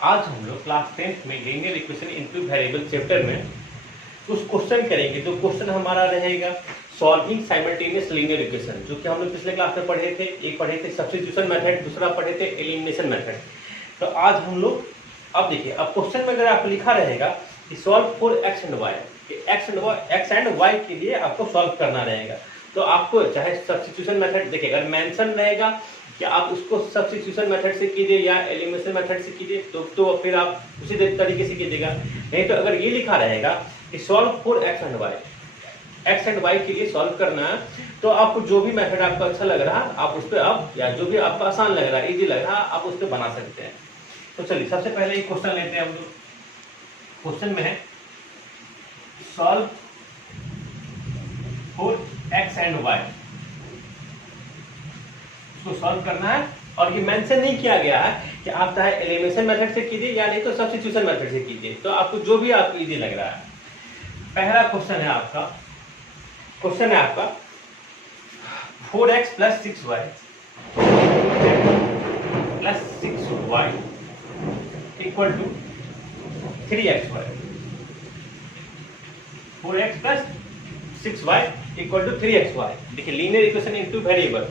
आज हम लोग क्लास 10th में linear equation in two variable chapter में कुछ क्वेश्चन करेंगे। तो क्वेश्चन हमारा रहेगा सॉल्विंग साइमल्टेनियस लीनियर इक्वेशन, जो कि हम लोग पिछले क्लास में पढ़े थे। एक पढ़े थे सब्स्टिट्यूशन मेथड, दूसरा पढ़े थे एलिमिनेशन मेथड। तो आज हम लोग अब देखिए, अब क्वेश्चन में अगर आपको लिखा रहेगा कि solve for x and y, x and y के लिए आपको सॉल्व करना रहेगा। तो आपको चाहे सब्स्टिट्यूशन मेथड देखिए, अगर मेंशन रहेगा कि आप उसको सब्स्टिट्यूशन मेथड से कीजिए या एलिमिनेशन मेथड से कीजिए तो फिर आप उसी तरीके से कीजिएगा। नहीं तो अगर ये लिखा रहेगा कि solve for x and y के लिए सॉल्व करना है, तो आपको जो भी मेथड आपको अच्छा लग रहा है आप उस पर आप, या जो भी आपको आसान लग रहा है, इजी लग रहा है, आप उस पर बना सकते हैं। तो चलिए सबसे पहले एक क्वेश्चन लेते हैं हम लोग। क्वेश्चन में है solve for x and y, इसको सॉल्व करना है। और ये मेंशन नहीं किया गया है कि आप चाहे एलिमिनेशन मेथड से कीजिए या नहीं तो सब्स्टिट्यूशन मेथड से कीजिए, तो आपको जो भी आपको इजी लग रहा है। पहला क्वेश्चन है आपका 4x plus 6y plus 6y equal to 3xy। 4x plus 6y equal to 3xy। देखिए लीनियर इक्वेशन इनटू वेरिएबल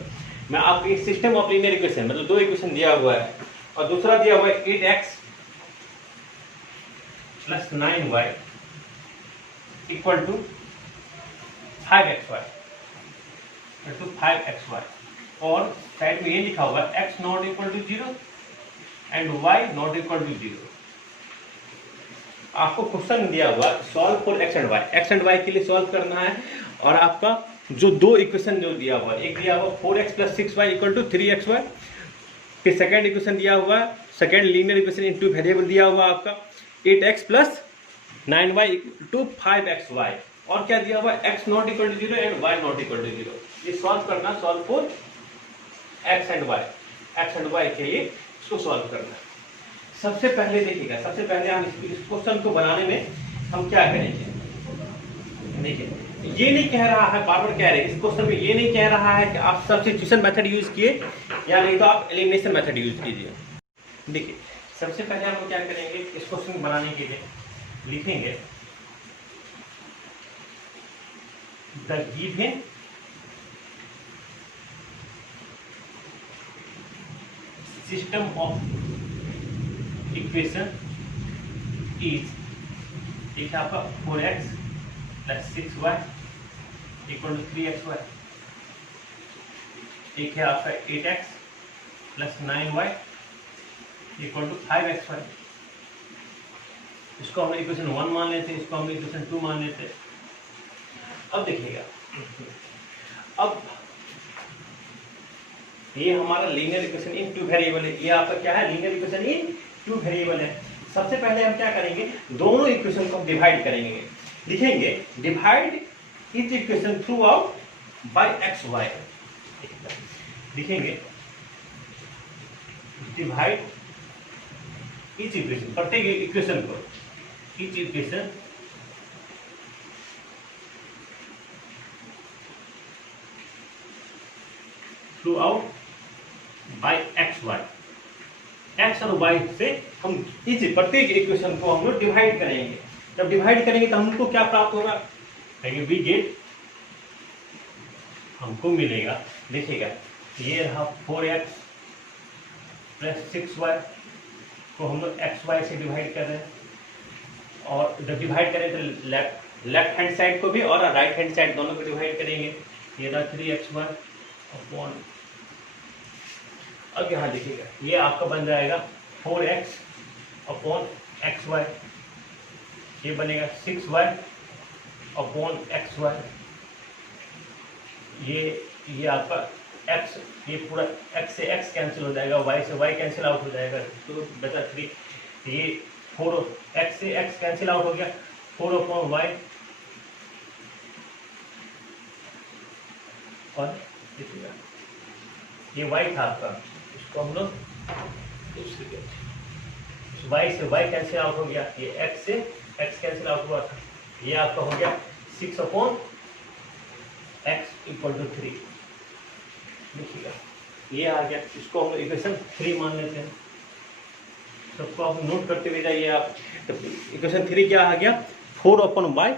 में आपको एक सिस्टम ऑफ लीनियर इक्वेशन, मतलब दो इक्वेशन दिया हुआ है और दूसरा दिया हुआ है 8x plus 9y equal to 5xy और साइड में ये लिखा हुआ है x not equal to 0 and y not equal to 0। आपको क्वेश्चन दिया हुआ solve for x and y के लिए सॉल्व करना है। और आपका जो दो इक्वेशन जो दिया हुआ है, एक दिया हुआ 4x plus 6y equal to 3xy, फिर सेकेंड इक्वेशन दिया हुआ है, second linear equation in two variable दिया हुआ आपका 8x plus 9y equal to 5xy, और क्या दिया हुआ है x not equal to 0 and y not equal to 0। ये सॉल्व करना, solve for x and y के लिए इसको सॉल्व करना है। सबसे पहले देखिएगा, सबसे पहले हम इस क्वेश्चन को बनाने में हम क्या करेंगे। देखिए ये नहीं कह रहा है, बार बार कह रहे हैं इस क्वेश्चन में, ये नहीं कह रहा है कि आप सब्स्टिट्यूशन मेथड यूज किए या नहीं तो आप एलिमिनेशन मेथड यूज कीजिए। देखिए सबसे पहले हम क्या करेंगे, इस क्वेश्चन बनाने के लिए लिखेंगे the given system of equation is, एक है आपका 4x plus 6y equal to 3xy, एक है आपका 8x plus 9y equal to 5xy। इसको हम इक्वेशन 1 मान लेते हैं, इसको हम इक्वेशन 2 मान लेते हैं। अब देखिएगा, अब ये हमारा linear equation in two variable है। ये आपका क्या है, linear equation in two variable है। सबसे पहले हम क्या करेंगे, दोनों इक्वेशन को डिवाइड करेंगे। लिखेंगे divide each equation throughout by x y. लिखेंगे डिवाइड इच इक्वेशन, प्रत्येक इक्वेशन को, each equation throughout by x y. X और वाई से हम इस प्रत्येक इक्वेशन को हम लोग डिवाइड करेंगे। जब डिवाइड करेंगे तो हमको क्या प्राप्त होगा, वी गेट, हमको मिलेगा, देखिएगा ये रहा 4x प्लस 6y को हम लोग xy से डिवाइड कर रहे हैं, और जब डिवाइड करें तो लेफ्ट हैंड साइड को भी और राइट हैंड साइड दोनों को डिवाइड करेंगे। ये रहा 3xy अपॉन, अब यहाँ देखिएगा ये आपका बन जाएगा 4x अपॉन xy, ये बनेगा 6y अपॉन xy, ये आपका x, ये पूरा x से x कैंसिल हो जाएगा, y से y कैंसिल आउट हो जाएगा, तो बचा 3। ये 4x से x कैंसिल आउट हो गया, 4 अपॉन y, और देखिएगा ये y था आपका, इसको हम लोग y से y कैंसिल आउट हो गया, ये x से x कैंसिल आउट हुआ था, ये आपका हो गया 6 अपॉन x इक्वल टू 3। देखिएगा ये आ गया, इसको हम इक्वेशन 3 मान लेते हैं। सबको आप नोट करते हुए जाइए आप। तो इक्वेशन 3 क्या आ गया, 4/y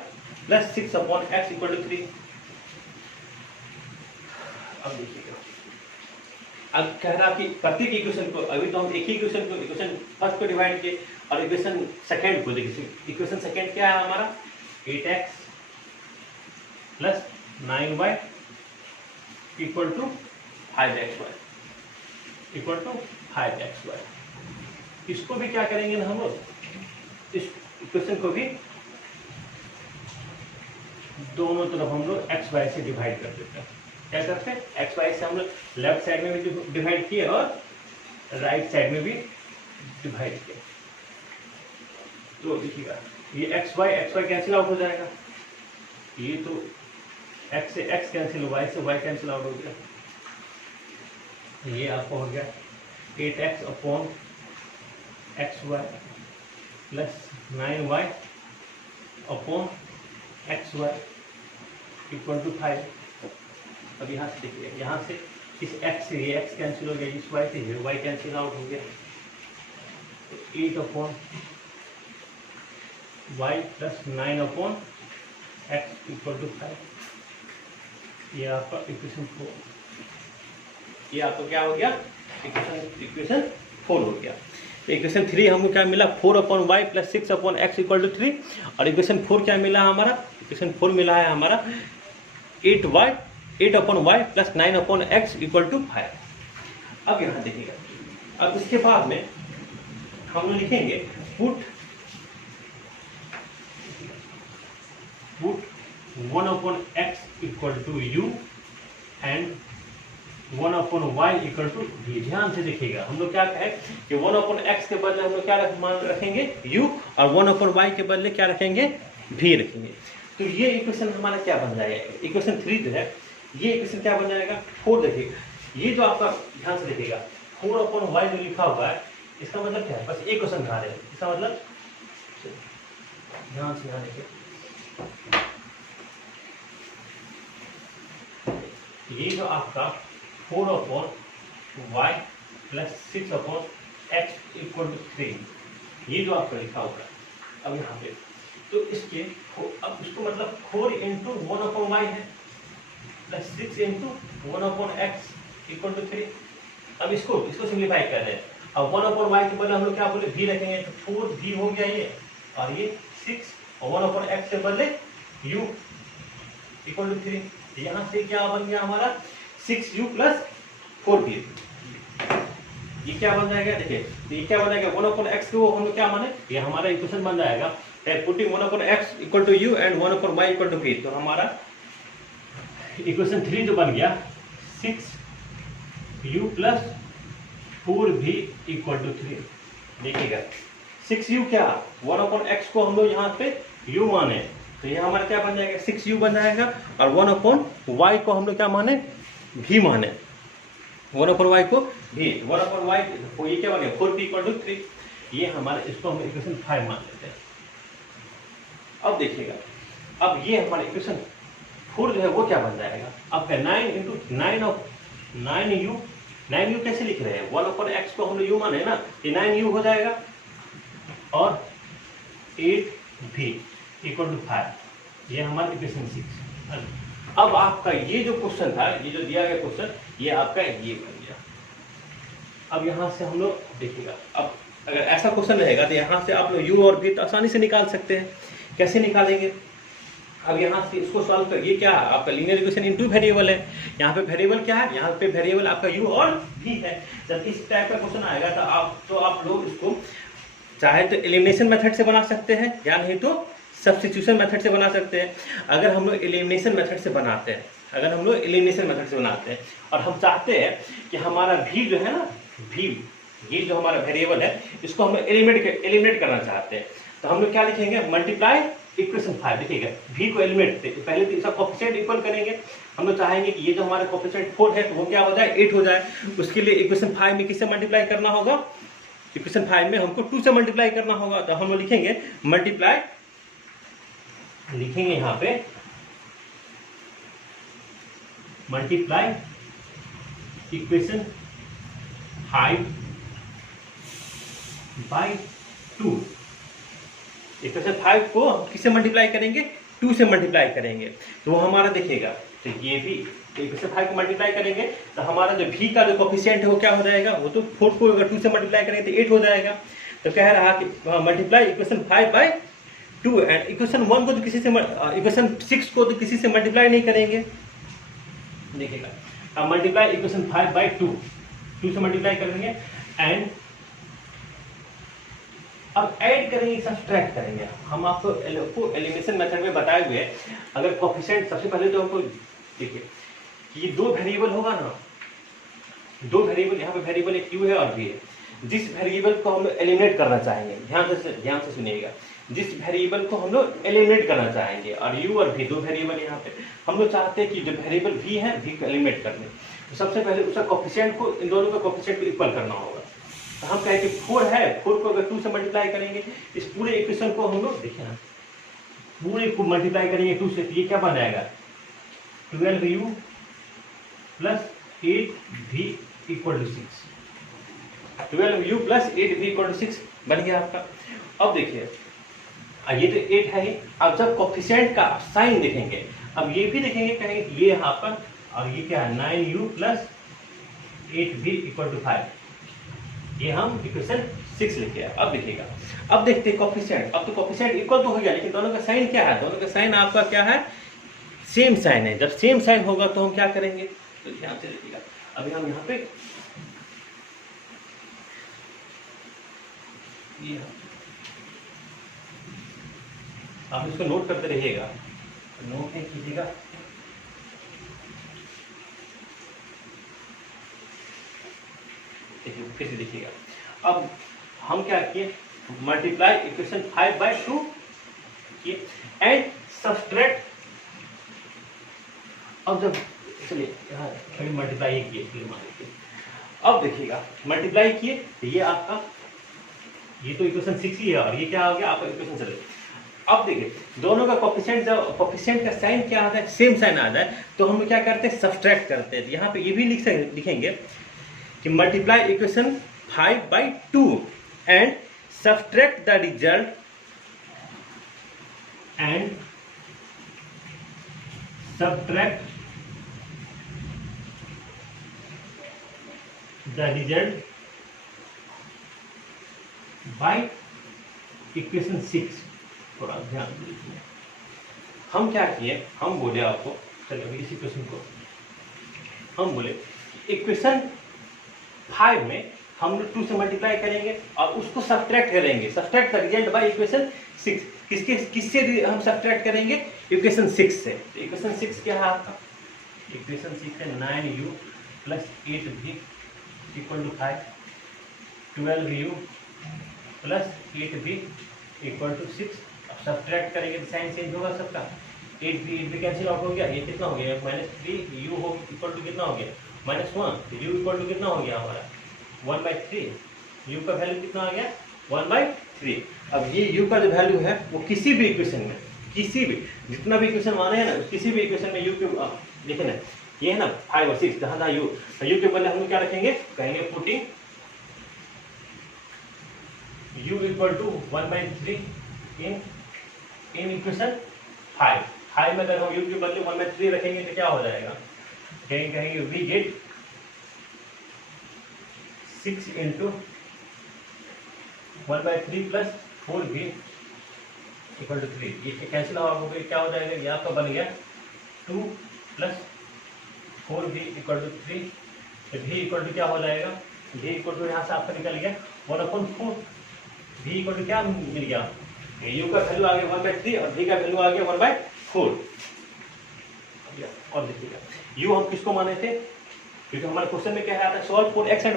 plus 6/x equal to 3। अब देखिएगा, अब कह रहा कि प्रत्येक इक्वेशन को, अभी तो हम एक ही इक्वेशन को, इक्वेशन फर्स्ट को डिवाइड किए और इक्वेशन सेकंड को देखिए। इक्वेशन सेकंड क्या है हमारा, 8x plus 9y equal to 5xy equal to 5xy। इसको भी क्या करेंगे ना हम लोग, इस इक्वेशन को भी दोनों तरफ हम लोग एक्स वाई से डिवाइड कर देते हैं। क्या करते हैं, एक्स वाई से हम लोग लेफ्ट साइड में भी डिवाइड किए और राइट साइड में भी डिवाइड किए। तो देखिएगा ये एक्स वाई कैंसिल आउट हो जाएगा, ये तो एक्स से एक्स कैंसिल, वाई से वाई कैंसिल आउट हो गया। ये आपको हो गया 8x upon x y plus 9y upon x y equal to 5। अब यहाँ से देखिए, यहाँ से इस x से ये x कैंसिल हो गया, इस y से ये y कैंसिल आउट हो गया। तो 8 upon y plus 9 upon x equal to 5। ये आपका इक्वेशन 4, ये आपको क्या हो गया, इक्वेशन 4 हो गया। तो इक्वेशन 3 हमको क्या मिला, 4/y plus 6/x equal to 3। और इक्वेशन 4 क्या मिला हमारा, इक्वेशन 4 मिला है हमारा 8/y plus 9/x equal to 5। अब यहाँ देखिएगा, अब इसके बाद में हम लोग लिखेंगे put 1/x equal to u and 1/y equal to v। ध्यान से देखिएगा, हम लोग क्या कहें कि 1/x के बदले हम लोग क्या मान रखेंगे u, और 1/y के बदले क्या रखेंगे, v रखेंगे। तो ये इक्वेशन हमारा क्या बन जाएगा, इक्वेशन 3 जो है, ये इक्वेशन क्या बन जाएगा 4। देखिएगा ये जो आपका, ध्यान से देखिएगा 4/y जो लिखा हुआ है, इसका मतलब क्या है, बस एक क्वेश्चन खा रहे हैं, इसका मतलब ध्यान से यहाँ देखिए, ये जो आपका 4/y plus 6/x equal to 3, ये जो आपका लिखा हुआ है अब यहाँ पे, तो इसके अब इसको मतलब 4 इंटू 1/y है plus 6 into 1/x equal to 3। अब इसको सिंप्लीफाई कर रहे हैं। अब 1/y के बदले हम लोग क्या बोले, v रखेंगे, तो 4v हो गया ये, और ये 6 और 1/x के बदले u इक्वल टू 3। यहाँ से क्या बन गया हमारा 6u प्लस 4v। ये क्या बन जाएगा, देखिए ये क्या बन जाएगा, 1/x को हम लोग क्या माने, ये हमारा इक्वेशन बन जाएगा putting 1/x equal to u and 1/y equal to v। तो हमारा इक्वेशन 3 जो बन गया 6u plus 4v equal to 3। देखिएगा 6u क्या, 1/x को हम लोग यहाँ पे u माने, तो ये हमारा क्या बन जाएगा 6u बन जाएगा, और 1/y को हम लोग क्या माने, v माने, 1/y को v, 1/y ये क्या बन गया 4p इक्वल टू 3। ये हमारे, इसको हम इक्वेशन 5 मान लेते हैं। अब देखिएगा, अब ये हमारा इक्वेशन 4 जो है वो क्या बन जाएगा, आपका 9 इंटू 9u कैसे लिख रहे हैं, 1/x को हम लोग u माने ना, ये 9u हो जाएगा, और 8v इक्वल टू 5। ये हमारा इक्वेशन 6। अब आपका ये जो क्वेश्चन था, ये जो दिया गया क्वेश्चन, ये आपका ये बन गया। अब यहाँ से हम लोग देखिएगा, अब अगर ऐसा क्वेश्चन रहेगा तो यहाँ से आप लोग u और v तो आसानी से निकाल सकते हैं। कैसे निकालेंगे, अब यहाँ से इसको सॉल्व कर, ये क्या है आपका लीनियर इक्वेशन इन 2 वेरिएबल है। यहाँ पे वेरिएबल क्या है, यहाँ पे वेरिएबल आपका u और v है। जब इस टाइप का क्वेश्चन आएगा तो आप लोग इसको चाहे तो एलिमिनेशन मेथड से बना सकते हैं, या नहीं तो सब्स्टिट्यूशन मेथड से बना सकते हैं। अगर हम लोग एलिमिनेशन मेथड से बनाते हैं, और हम चाहते हैं कि हमारा v जो है ना, v ये जो हमारा वेरिएबल है, इसको हम एलिमिनेट करना चाहते हैं, तो हम लोग क्या लिखेंगे, मल्टीप्लाई इक्वेशन 5। देखिएगा v को एलिमिनेट, पहले तो इसका कोएफिशिएंट इक्वल करेंगे। हम लोग चाहेंगे कि ये जो हमारा कोएफिशिएंट 4 है तो वो क्या हो जाए 8 हो जाए। उसके लिए इक्वेशन 5 में किससे मल्टीप्लाई करना होगा, इक्वेशन 5 में हमको 2 से मल्टीप्लाई करना होगा। तो हम लोग लिखेंगे मल्टीप्लाई, लिखेंगे यहाँ पे मल्टीप्लाई इक्वेशन 5 बाई 2। इक्वेशन 5 को हम किससे मल्टीप्लाई करेंगे? 2 से मल्टीप्लाई करेंगे तो वो हमारा दिखेगा। तो ये भी इक्वेशन 5 को मल्टीप्लाई करेंगे तो हमारा जो v का जो कोफिशिएंट है वो क्या हो जाएगा? वो तो 4 को अगर 2 से मल्टीप्लाई करेंगे तो 8 हो जाएगा। तो कह रहा कि multiply equation 5 by 2 and equation 1 को तो किसी से इक्वेशन 6 को तो किसी से मल्टीप्लाई नहीं करेंगे। देखिएगा अब मल्टीप्लाई इक्वेशन 5 बाई 2 से मल्टीप्लाई करेंगे एंड अब ऐड करेंगे, सब्सट्रैक्ट करेंगे। हम आपको एलिमिनेशन मेथड में बताए हुए हैं। अगर कोफिशिएंट सबसे पहले तो हमको देखिए कि ये 2 वेरिएबल होगा ना, 2 वेरिएबल, यहाँ पे वेरिएबल एक u है और v है। जिस वेरिएबल को हम लोग एलिमिनेट करना चाहेंगे, ध्यान से सुनिएगा, जिस वेरिएबल को हम लोग एलिमिनेट करना चाहेंगे और u और v 2 वेरिएबल यहाँ पे हम लोग चाहते हैं कि जो वेरिएबल v है v को एलिमिनेट करने, तो सबसे पहले उसका कोफिशिएंट को, इन दोनों का कोफिशिएंट को इक्वल करना होगा। तो हम कहें कि 4 है, 4 को अगर 2 से मल्टीप्लाई करेंगे, इस पूरे इक्वेशन को हम लोग देखिए ना, पूरे को मल्टीप्लाई करेंगे 2 से, तो ये क्या बन जाएगा? 12u plus 8v equal to 6। 12u plus 8v equal to 6 बन गया आपका। अब देखिए ये तो 8 है ही। अब जब कोफिशिएंट का साइन देखेंगे, अब ये भी देखेंगे, कहेंगे ये यहाँ पर, और ये क्या है? 9u plus 8v equal to 5। ये हम इक्वेशन 6 लिखे हैं। अब देखिएगा, अब देखते हैं कोफिशिएंट। अब तो कोफिशिएंट इक्वल तो हो गया, लेकिन दोनों का साइन क्या है? दोनों का साइन आपका क्या है? सेम साइन है। जब सेम साइन होगा तो हम क्या करेंगे? तो ध्यान से देखिएगा, अभी हम यहाँ पे आप इसको नोट करते रहिएगा, नोट नहीं कीजिएगा। कैसे देखिएगा, अब हम क्या किए? मल्टीप्लाई इक्वेशन 5 बाई 2 किए एंड सब्सट्रैक्ट। अब जब चलिए मल्टीप्लाई किए, फिर मान लीजिए, अब देखिएगा मल्टीप्लाई किए तो ये आपका, ये तो इक्वेशन 6 ही है और ये क्या हो गया आपका इक्वेशन 7। अब देखिए दोनों का कोफिशिएंट, जब कोफिशिएंट का साइन क्या आता है? सेम साइन आता है, तो हम क्या करते हैं? सब्सट्रैक्ट करते हैं। यहाँ पे ये भी लिखेंगे कि multiply equation 5 by 2 and subtract the result and subtract the result by equation 6। थोड़ा ध्यान दीजिए, हम क्या किए? हम बोले आपको, चलिए अभी इस इक्वेशन को हम बोले इक्वेशन 5 में हम लोग 2 से मल्टीप्लाई करेंगे और उसको सब्ट्रैक्ट करेंगे, subtract the result by equation 6। किससे हम सब्ट्रैक्ट करेंगे? इक्वेशन 6 से। तो इक्वेशन 6 क्या है आपका? इक्वेशन 6 है 9u plus 8v equal to 5, 12u plus 8v equal to 6। अब सब्ट्रैक्ट करेंगे तो साइन चेंज होगा सबका, 8v कैंसिल आउट हो गया, ये कितना हो गया? -3u हो इक्वल टू कितना हो गया? -1। u इक्वल टू कितना हो गया हमारा? 1/3। u का वैल्यू कितना आ गया? 1/3। अब ये u का जो वैल्यू है वो किसी भी इक्वेशन में, किसी भी जितना भी इक्वेशन माने हैं ना, किसी भी इक्वेशन में u के देखें ना, ये है ना 5 और 6, जहाँ जहाँ u, तो u के बदले हम क्या रखेंगे? कहेंगे putting u equal to 1/3 in equation 5 में अगर हम u के बदले 1/3 रखेंगे तो क्या हो जाएगा? कहेंगे we get 6 into 1/3 plus 4v equal to 3। ये कैंसिल हो गया, क्या हो जाएगा? ये आपका बन गया 2 प्लस 4v इक्वल टू 3। तो v इक्वल टू क्या हो जाएगा? v इक्वल टू यहाँ से आपका निकल गया 1/4। v इक्वल टू क्या मिल गया? u का वैल्यू आ गया 1/3 और v का वैल्यू आ गया 1/4। और देखिएगा u हम किसको माने थे? क्योंकि हमारे क्वेश्चन में क्या है आता है? Solve for x and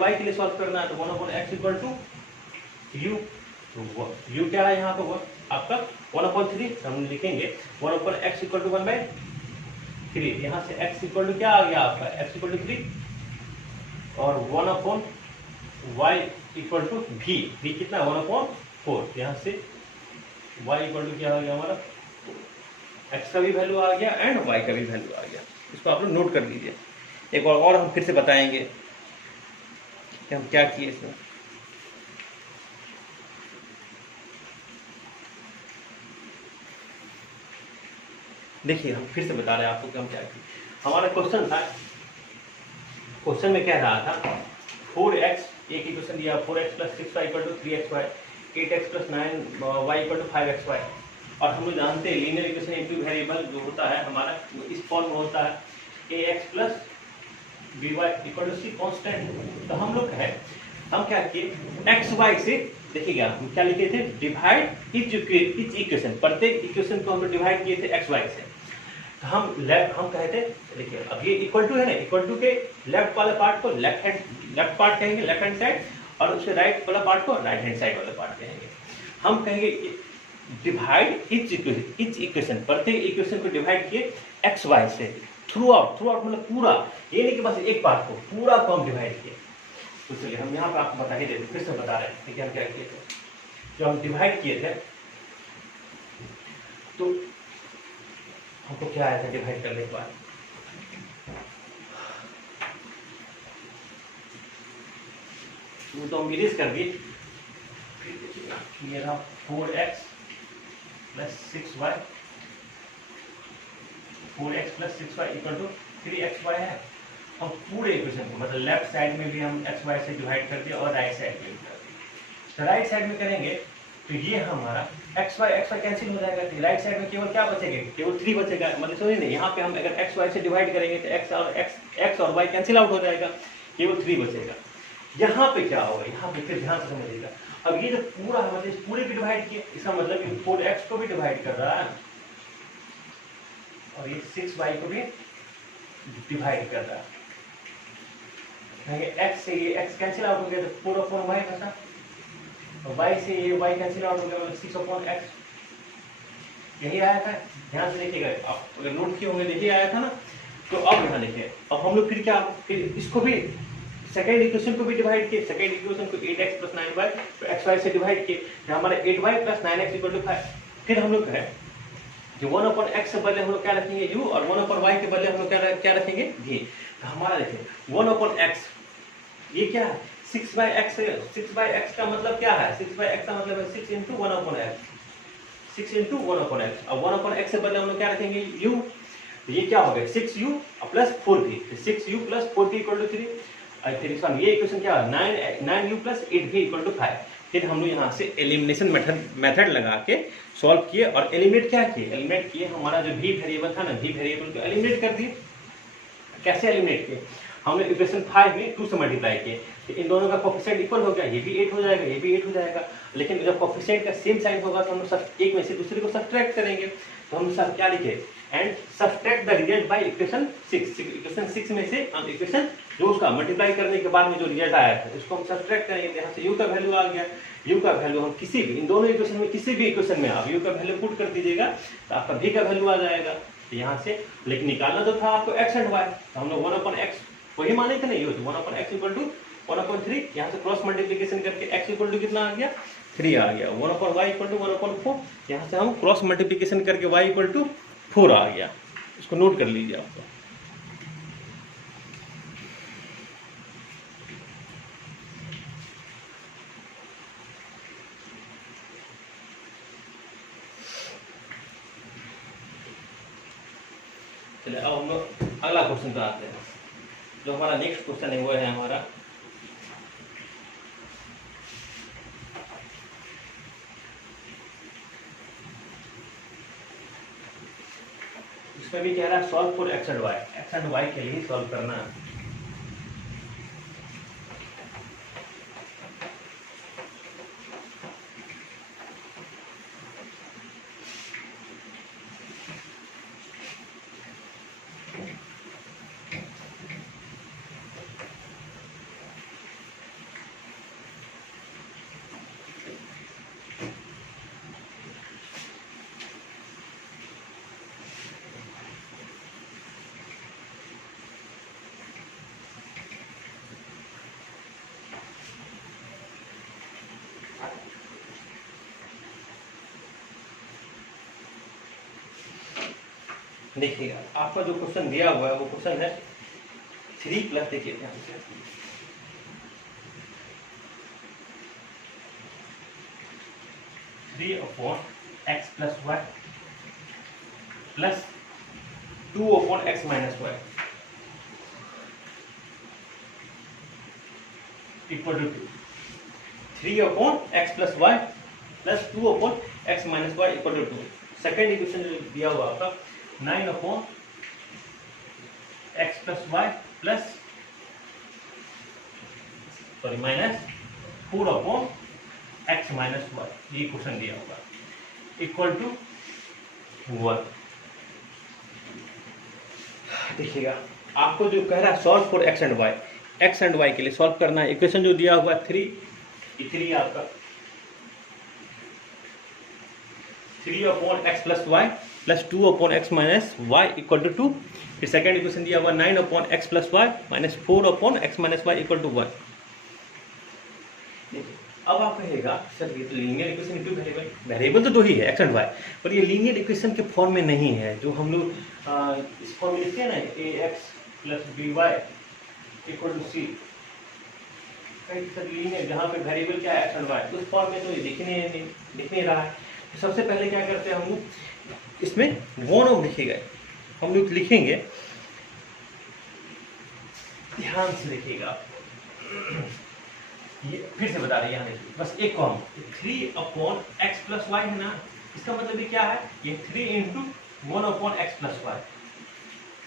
y के लिए सॉल्व करना है, तो 1/x इक्वल टू u। तो u क्या है यहाँ पर? आपका 1/3 हम लिखेंगे 1/x इक्वल टू 1/3। यहाँ से x इक्वल टू क्या आ गया आपका? x इक्वल टू 3 और 1/y इक्वल टू v कितना? 1/4। यहाँ से y इक्वल टू क्या आ गया हमारा? x का भी वैल्यू आ गया एंड y का भी वैल्यू आ गया। इसको आप लोग नोट कर लीजिए। एक और हम फिर से बताएंगे कि हम क्या किए इसमें। देखिए हम फिर से बता रहे हैं आपको कि हम क्या किए। हमारा क्वेश्चन था, क्वेश्चन में कह रहा था 4x, एक इक्वेशन दिया 4x + 6y = 3xy, 8x + 9y = 5xy। और हम लोग जानते हैं लीनियर इक्वेशन इनटू वेरिएबल जो होता है हमारा वो इस फॉर्म में होता है ax + by = c कांस्टेंट। तो हम लोग है हम क्या किए एक्स वाई से, देखिएगा हम क्या लिखे थे, डिवाइड इच इक्वेशन, प्रत्येक इक्वेशन को हम लोग डिवाइड किए थे एक्स वाई से। तो हम कहे थे, देखिए अब ये इक्वल टू है ना, इक्वल टू के लेफ्ट वाले पार्ट को लेफ्ट पार्ट कहेंगे, लेफ्ट हैंड साइड, और उसके राइट वाला पार्ट को राइट हैंड साइड वाला पार्ट कहेंगे। हम कहेंगे डिवाइड इच इक्वेशन, प्रत्येक इक्वेशन को डिवाइड किए एक्स वाई से थ्रू आउट मतलब पूरा, ये नहीं कि बस एक पार्ट को, पूरा को हम डिवाइड किए। तो चलिए हम यहाँ पे आपको बता ही देते, फिर से बता रहे हैं कि हम क्या किए थे। जब हम डिवाइड किए थे तो हमको क्या आया था डिवाइड करने के बाद, तो हम इरेज कर दिए। ये रहा 4x + 6y, 4x + 6y = 3xy है। हम पूरे इक्वेशन को मतलब लेफ्ट साइड में भी हम x y से डिवाइड कर दिया और राइट साइड में भी कर दिया। तो राइट साइड में करेंगे तो ये हमारा x y कैंसिल हो जाएगा, तो राइट साइड में केवल क्या बचेगा, केवल 3 बचेगा। मतलब समझिए नहीं, यहाँ पे हम अगर x y से डिवाइड करेंगे तो x और y कैंसिल आउट हो जाएगा, केवल 3 बचेगा। यहाँ पे क्या होगा, यहाँ पे फिर ध्यान से समझिएगा, अब ये जो पूरा मतलब इस पूरे को डिवाइड किया, इसका मतलब 4x को भी डिवाइड कर रहा है और ये 6y को भी डिवाइड कर रहा है। x से ये x कैंसिल आउट हो गया तो 4/y बचा, और y से ये y कैंसिल आउट हो गया मतलब 6/x। यही आया था, ध्यान से देखिएगा, आप अगर नोट किए होंगे देखिए आया था ना। तो अब यहाँ देखिए, अब हम लोग फिर क्या, फिर इसको भी सेकेंड इक्वेशन को भी डिवाइड किए, सेकेंड इक्वेशन को 8x + 9y तो xy से डिवाइड किए, तो हमारा 8y + 9x = 5। फिर हम लोग है जो 1/x से बदले हम लोग क्या रखेंगे u, और 1/y के बदले हम लोग क्या रखेंगे v। तो हमारा देखिए 1/x ये क्या है 6/x, 6/x का मतलब क्या है, 6/x का मतलब है 6 × 1/x, 6 × 1/x। अब 1/x से बदले हम लोग क्या रखेंगे u, तो ये क्या हो गया 6u + 4v, 6u + 4v = 3। और फिर इसका ये इक्वेशन क्या है 9u + 8v = 5। फिर हम लोग यहाँ से एलिमिनेशन मेथड लगा के सॉल्व किए और एलिमिनेट क्या किए, एलिमिनेट किए हमारा जो v वेरिएबल था ना, v वेरिएबल को एलिमिनेट कर दिए। कैसे एलिमिनेट किए, हमने इक्वेशन 5 में 2 से मल्टीप्लाई किए, तो इन दोनों का कोएफिशिएंट इक्वल हो गया, ये भी 8 हो जाएगा, ये भी 8 हो जाएगा। लेकिन जब कोएफिशिएंट का सेम साइन होगा तो हम लोग एक में से दूसरे को सब्ट्रैक्ट करेंगे। तो हम सब क्या लिखे, and subtract the result by equation 6। Equation 6 में से हम इक्वेशन जो उसका मल्टीप्लाई करने के बाद में जो रिजल्ट आया था उसको हम सब्ट्रैक्ट करेंगे। यहाँ से u का वैल्यू आ गया, u का वैल्यू हम किसी भी इन दोनों इक्वेशन में किसी भी इक्वेशन में आप u का वैल्यू पुट कर दीजिएगा तो आपका v का वैल्यू आ जाएगा। तो यहाँ से लेकिन निकालना तो था आपको x एंड y, तो हम लोग 1/x वही माने थे ना, ये 1/x = 1/3। यहाँ से क्रॉस मल्टीप्लिकेशन करके x = कितना आ गया 3 आ गया, 1/y = 1/4। यहाँ से हम क्रॉस मल्टीप्लिकेशन करके y = 4 आ गया। इसको नोट कर लीजिए आपको। चलिए अब हम लोग अगला क्वेश्चन पे आते हैं। जो हमारा नेक्स्ट क्वेश्चन है वो है हमारा इसमें भी कह रहा है solve for x and y के लिए सॉल्व करना है। देखिएगा आपका जो क्वेश्चन दिया हुआ है वो क्वेश्चन है 3 प्लस, देखिए ध्यान से 3/x + y plus 2 upon x minus y equal to 2, 3 upon x plus y plus 2 upon x minus y equal to 2। Second equation जो दिया हुआ आपका 9 upon x plus y plus minus 4 upon x minus y, ये question दिया होगा equal to 1। देखिएगा आपको जो कह रहा है solve for x and y, x and y के लिए सॉल्व करना है। इक्वेशन जो दिया हुआ 3 आपका 3 upon x plus y plus 2 upon x minus y equal to 2। फिर सेकेंड इक्वेशन दिया हुआ 9 upon x plus y minus 4 upon x minus y equal to 1। अब आप कहेगा सर ये तो linear equation in two variable, variable तो दो ही है एक्स एंड वाई, पर ये लीनियर इक्वेशन के फॉर्म में नहीं है जो हम लोग इस फॉर्म में लिखते हैं ना A X plus B Y equal to C. Sir linear जहाँ पे वेरिएबल क्या है एक्स एंड वाई, उस फॉर्म में तो ये दिख नहीं रहा है। तो सबसे पहले क्या करते हैं हम लोग इसमें वन ऑफ लिखेगा, हम लोग लिखेंगे, ध्यान से लिखिएगा, ये फिर से बता रहे हैं यहाँ देखिए बस एक कॉम 3 अपॉन एक्स प्लस वाई है ना, इसका मतलब ये क्या है, ये 3 into 1 upon x plus y,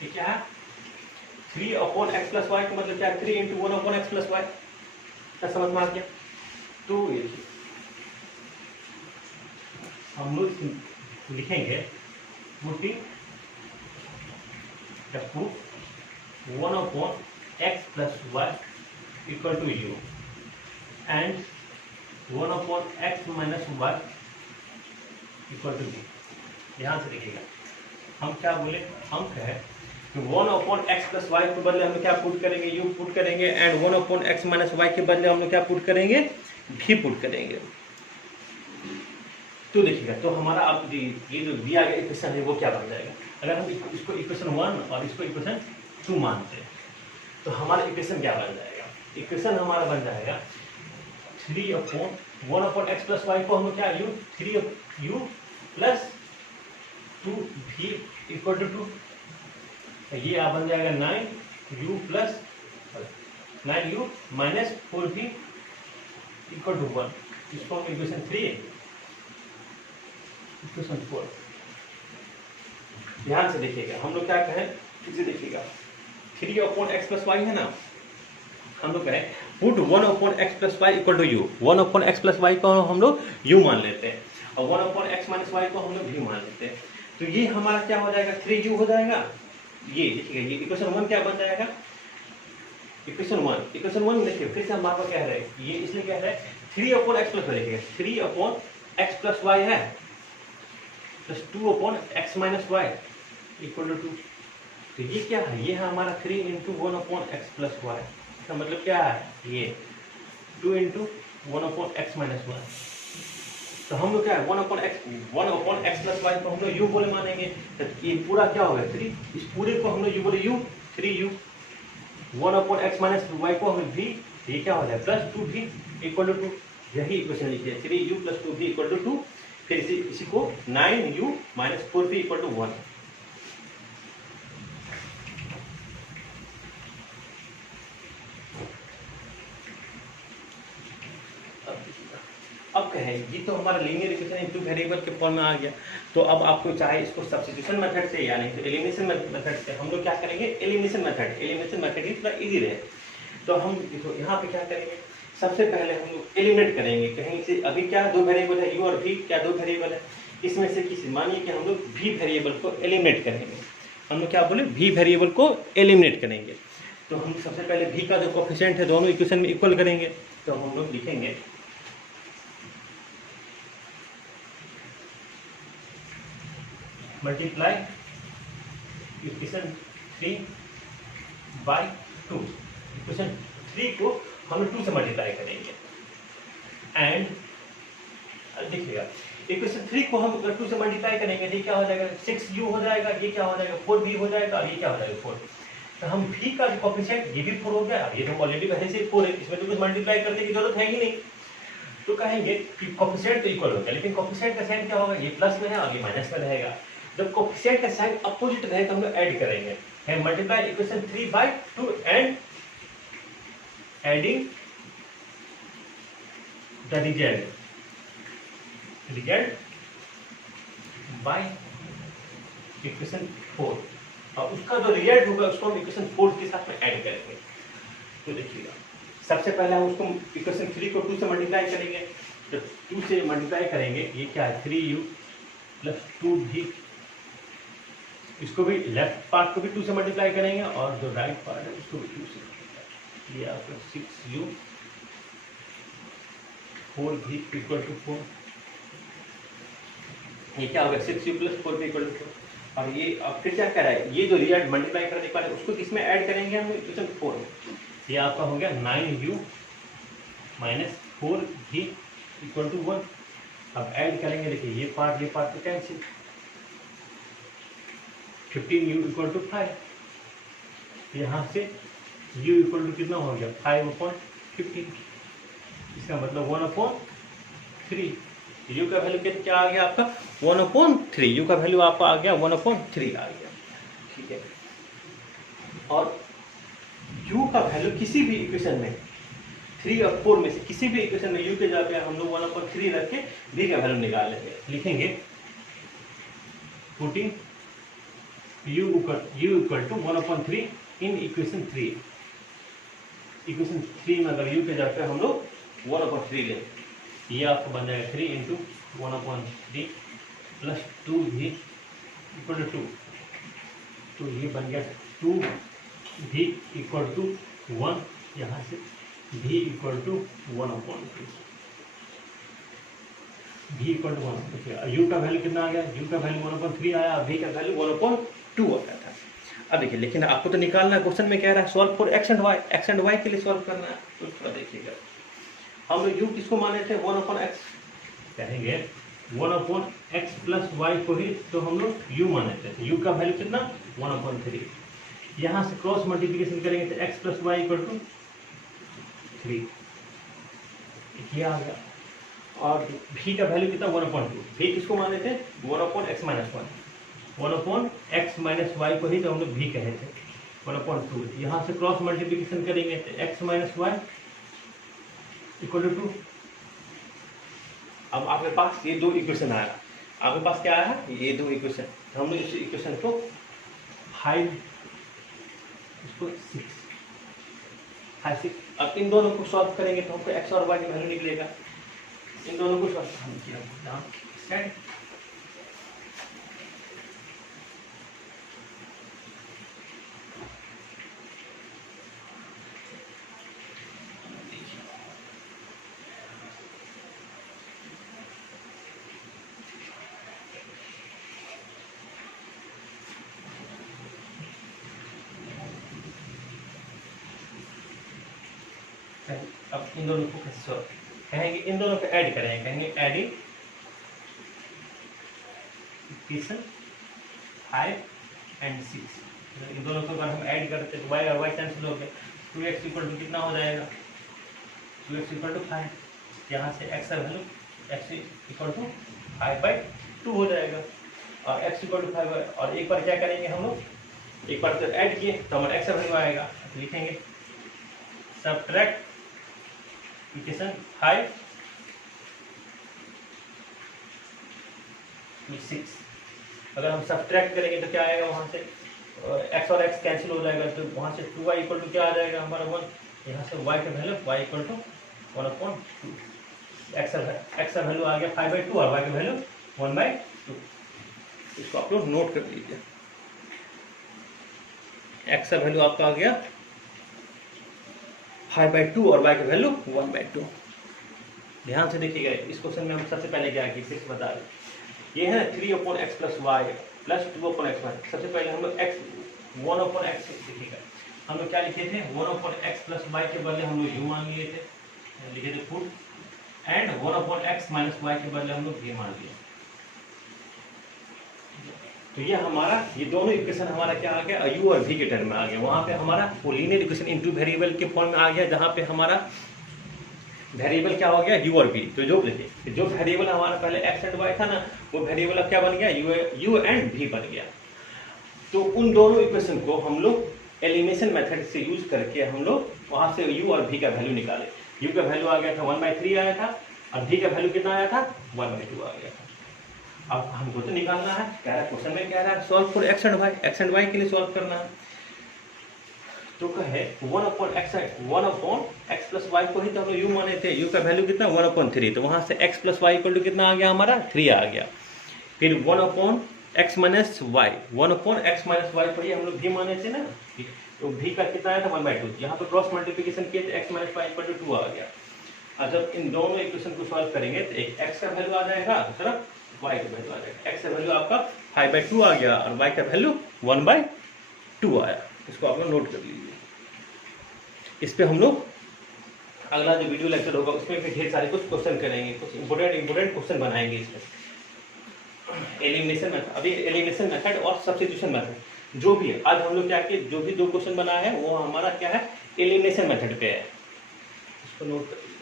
ये क्या है 3 अपॉन एक्स प्लस वाई का मतलब क्या है 3 into 1 upon x plus y. क्या समझ में आ गया? तो ये देखिए हम लोग लिखेंगे putting 1 upon x plus y equal to u and 1 upon x minus y equal to b. ध्यान से देखिएगा हम क्या बोले, हम कहे कि 1 अपॉन एक्स प्लस वाई के बदले हम क्या पुट करेंगे, यू पुट करेंगे, and 1 upon x minus y के बदले हम लोग क्या पुट करेंगे, भी पुट करेंगे। तो देखिएगा तो हमारा अब ये जो दिया गया इक्वेशन है वो क्या बन जाएगा, अगर हम इसको इक्वेशन 1 और इसको इक्वेशन 2 मानते हैं तो हमारा इक्वेशन क्या बन जाएगा, इक्वेशन हमारा बन जाएगा 3 upon 1 upon x plus y को हम क्या यू 3 यू प्लस 2 भी इक्वल टू 2, ये आप बन जाएगा 9 यू प्लस 9 यू माइनस 4 भी इक्वल टू 1। इसको हम इक्वेशन 3 इक्वेशन 4। ध्यान से देखिएगा हम लोग क्या कहें, फिर से देखिएगा 3 अपॉन एक्स प्लस वाई है ना, हम लोग कहें put 1 upon x plus y equal to u, 1 upon x plus y को हम लोग यू मान लेते हैं और 1 अपॉन एक्स माइनस वाई को हम लोग भी मान लेते हैं। तो ये हमारा क्या हो जाएगा 3u हो जाएगा। ये देखिएगा ये इक्वेशन 1 क्या बन जाएगा, इक्वेशन 1 देखिए फिर से हम बार बार कह रहे हैं, ये इसलिए कह रहे हैं 3 अपॉन एक्स प्लस वाई, देखिए 3 अपॉन एक्स प्लस वाई है plus 2 upon x minus y equal to 2। तो ये क्या है, ये है हमारा 3 into 1 upon x plus y, इसका मतलब क्या है ये 2 into 1 upon x minus y. तो हम लोग क्या है 1 अपॉन एक्स प्लस वाई को हम लोग यू बोले मानेंगे, तो ये पूरा क्या होगा 3, इस पूरे को हम लोग यू बोले u 3u, 1 upon x minus y को हम भी, ये क्या हो जाए प्लस 2 भी इक्वल टू 2। यही इक्वेशन लिखिए 3u प्लस 2 भी इक्वल टू 2। फिर इसी को 9u माइनस 4 भी इक्वल टू 1। अब कहें ये तो हमारा लीनियर इक्वेशन इनटू वेरिएबल के फॉर्म में आ गया, तो अब आपको चाहे इसको सब्स्टिट्यूशन मेथड से या नहीं तो एलिमिनेशन मेथड से, हम लोग क्या करेंगे एलिमिनेशन मेथड ही थोड़ा इजी रहे। तो हम देखो यहाँ पे क्या करेंगे, सबसे पहले हम लोग एलिमिनेट करेंगे कहीं से, अभी क्या दो वेरिएबल है यू और भी, क्या दो वेरिएबल है, इसमें से किसी मानिए कि हम लोग भी वेरिएबल को एलिमिनेट करेंगे, हम लोग क्या बोले भी वेरिएबल को एलिमिनेट करेंगे। तो हम सबसे पहले भी का जो कोफिशिएंट है दोनों इक्वेशन में इक्वल करेंगे, तो हम लोग लिखेंगे मल्टीप्लाई इक्वेशन 3 बाई 2, इक्वेशन 3 को हम 2 से मल्टीप्लाई करेंगे एंड देखिएगा इक्वेशन 3 को हम 2 से मल्टीप्लाई करेंगे तो क्या हो जाएगा 6u हो जाएगा, ये क्या हो जाएगा 4v हो जाएगा और ये क्या हो जाएगा 4। तो हम v का जो कोफिशिएंट ये भी 4 हो गया, ये तो ऑलरेडी पहले से 4 है, इसमें तो कुछ मल्टीप्लाई करने की जरूरत है ही नहीं। तो कहेंगे कि कोफिशिएंट तो इक्वल हो गया, लेकिन कोफिशिएंट का साइन क्या होगा, ये प्लस में है और ये माइनस में रहेगा। जब कोफिशिएंट का साइन अपोजिट रहे तो हम लोग ऐड करेंगे। है multiply equation 3/2 and adding the result by equation 4, और उसका जो रिजल्ट होगा उसको हम इक्वेशन 4 के साथ में ऐड करेंगे। तो देखिएगा, सबसे पहले हम उसको इक्वेशन 3 को 2 से मल्टीप्लाई करेंगे। जब 2 से मल्टीप्लाई करेंगे, ये क्या है 3u प्लस 2v, इसको भी लेफ्ट पार्ट को भी 2 से मल्टीप्लाई करेंगे और जो राइट पार्ट है उसको भी 2 से मल्टीप्लाई। ये आपका 6u 4v इक्वल टू 4, ये क्या होगा 6u plus 4v equal to 4। और ये अब फिर क्या कर रहा है, ये जो रिजल्ट मल्टीप्लाई करने के बाद उसको किसमें ऐड करेंगे हम इक्वेशन 4 में। ये आपका हो गया 9u minus 4v equal to 1। अब ऐड करेंगे, देखिए ये पार्ट तो कैंसिल, 15u इक्वल टू 5, यहाँ से u इक्वल टू कितना हो गया 5/15, इसका मतलब 1/3। u का वैल्यू क्या आ गया आपका 1/3, u का वैल्यू आपका आ गया 1/3 आ गया, ठीक है। और u का वैल्यू किसी भी इक्वेशन में 3 और 4 में से किसी भी इक्वेशन में u के जगह पे हम लोग 1/3 रख के v का वैल्यू निकाल लेंगे। लिखेंगे putting u equal to 1/3 in equation 3। Equation 3 में अगर u के जगह पे हम लोग 1/3 लें, ये आपको बन जाएगा 3 into 1/3 plus 2v equal to 2, तो ये बन गया 2v इक्वल टू 1, यहाँ से v equal to 1/3, v equal to 1। देखिए u का वैल्यू कितना आ गया, u का वैल्यू 1/3 आया, v का वैल्यू 1/2 आ गया था। अब देखिए, लेकिन आपको तो निकालना है, क्वेश्चन में कह रहा है solve for x and y के लिए सॉल्व करना है। तो थोड़ा देखिएगा, हम लोग u किसको माने थे 1/x, कहेंगे 1/x प्लस y को ही तो हम लोग u माने थे। u का वैल्यू कितना 1/3, यहाँ से क्रॉस मल्टीप्लिकेशन करेंगे तो x plus y equal to 3, ये आ गया। और v का वैल्यू कितना 1/2, v किसको माने थे 1/x minus 1, 1/x minus y को ही तो हम लोग v कहे थे 1/2। यहाँ से क्रॉस मल्टीप्लिकेशन करेंगे तो x minus y equal to 2। अब आपके पास ये दो इक्वेशन आया, आपके पास क्या आया ये दो इक्वेशन, हम लोग इस इक्वेशन को 5 इसको 6। अब इन दोनों को सॉल्व करेंगे तो हमको x और y की वैल्यू निकलेगा। इन दोनों को सॉल्व हम किया अब इन दोनों को कैसे सॉल्व कहेंगे, इन दोनों को ऐड करेंगे, कहेंगे एडिंग इक्वेशन 5 एंड 6। इन दोनों को अगर हम ऐड करते तो y और y कैंसिल हो गए, 2x इक्वल टू कितना हो जाएगा 2x इक्वल टू 5, यहाँ से x का वैल्यू x इक्वल टू 5/2 हो जाएगा और x इक्वल टू 5। और एक बार क्या करेंगे हम लोग, एक बार जब ऐड किए तो हमारा x का वैल्यू आएगा, लिखेंगे सबट्रैक्ट इक्वेशन 5 with 6। अगर हम सबट्रैक्ट करेंगे तो क्या आएगा, वहाँ से x और x कैंसिल हो जाएगा, तो वहाँ से 2y इक्वल टू क्या आ जाएगा हमारा 1, यहाँ से y का value y equal to 1/2, x का वैल्यू आ गया 5/2 और y का वैल्यू 1/2। इसको आप लोग नोट कर लीजिए, x का वैल्यू आपका आ गया 5/2 और y का वैल्यू 1/2। ध्यान से देखिएगा, इस क्वेश्चन में हम सबसे पहले क्या किए फिर बता रहे, ये है 3/x plus y plus 2/x Y. सबसे पहले हम लोग x 1/x देखिएगा, हम लोग क्या लिखे थे 1/x प्लस वाई के बदले हम लोग u मान लिए थे, लिखे थे put, and 1/x minus y के बदले हम लोग v मान लिए। तो ये हमारा ये दोनों इक्वेशन हमारा क्या आ गया u और v के टर्म में आ गया। वहाँ पे हमारा लीनियर इक्वेशन इनटू वेरिएबल के फॉर्म में आ गया, जहाँ पे हमारा वेरिएबल क्या हो गया, यू और बी। तो जो देखिए जो वेरिएबल हमारा पहले एक्स एंड वाई था ना, वो वेरिएबल अब क्या बन गया, यू एंड भी बन गया। तो उन दोनों इक्वेशन को हम लोग एलिमिनेशन मेथड से यूज करके हम लोग वहां से यू और भी का वैल्यू निकाले। यू का वैल्यू आ गया था 1/3 आया था, और भी का वैल्यू कितना आया था, 1/2 आ गया था। अब हमको तो निकालना है, कह रहा है क्वेश्चन में कह रहा है solve for x and y के लिए सॉल्व करना है। तो कहे 1/x प्लस वाई को ही तो हम लोग यू माने थे, यू का वैल्यू कितना 1/3, तो वहां से x plus y equal to कितना आ गया हमारा 3 आ गया। फिर 1/x minus Y, 1/x minus y को ही हम लोग भी माने थे ना, तो भी का कितना आया था 1/2, यहाँ पे क्रॉस मल्टीप्लिकेशन किए तो x minus y equal to 2 आ गया। और जब इन दोनों इक्वेशन को सॉल्व करेंगे तो एक x का वैल्यू आ जाएगा, दूसरा y का वैल्यू आ जाएगा। x का वैल्यू आपका 5/2 आ गया और y का वैल्यू 1/2 आया। इसको आप लोग नोट कर लीजिए। इस पे हम लोग अगला जो वीडियो लेक्चर होगा उसमें भी ढेर सारे कुछ क्वेश्चन करेंगे, कुछ इंपोर्टेंट क्वेश्चन बनाएंगे इसमें। एलिमिनेशन मेथड, अभी एलिमिनेशन मेथड और सब्स्टिट्यूशन मेथड जो भी है, आज हम लोग क्या किए, जो भी 2 क्वेश्चन बनाए हैं वो हमारा क्या है, एलिमिनेशन मेथड पे है। इसको नोट कर लीजिए।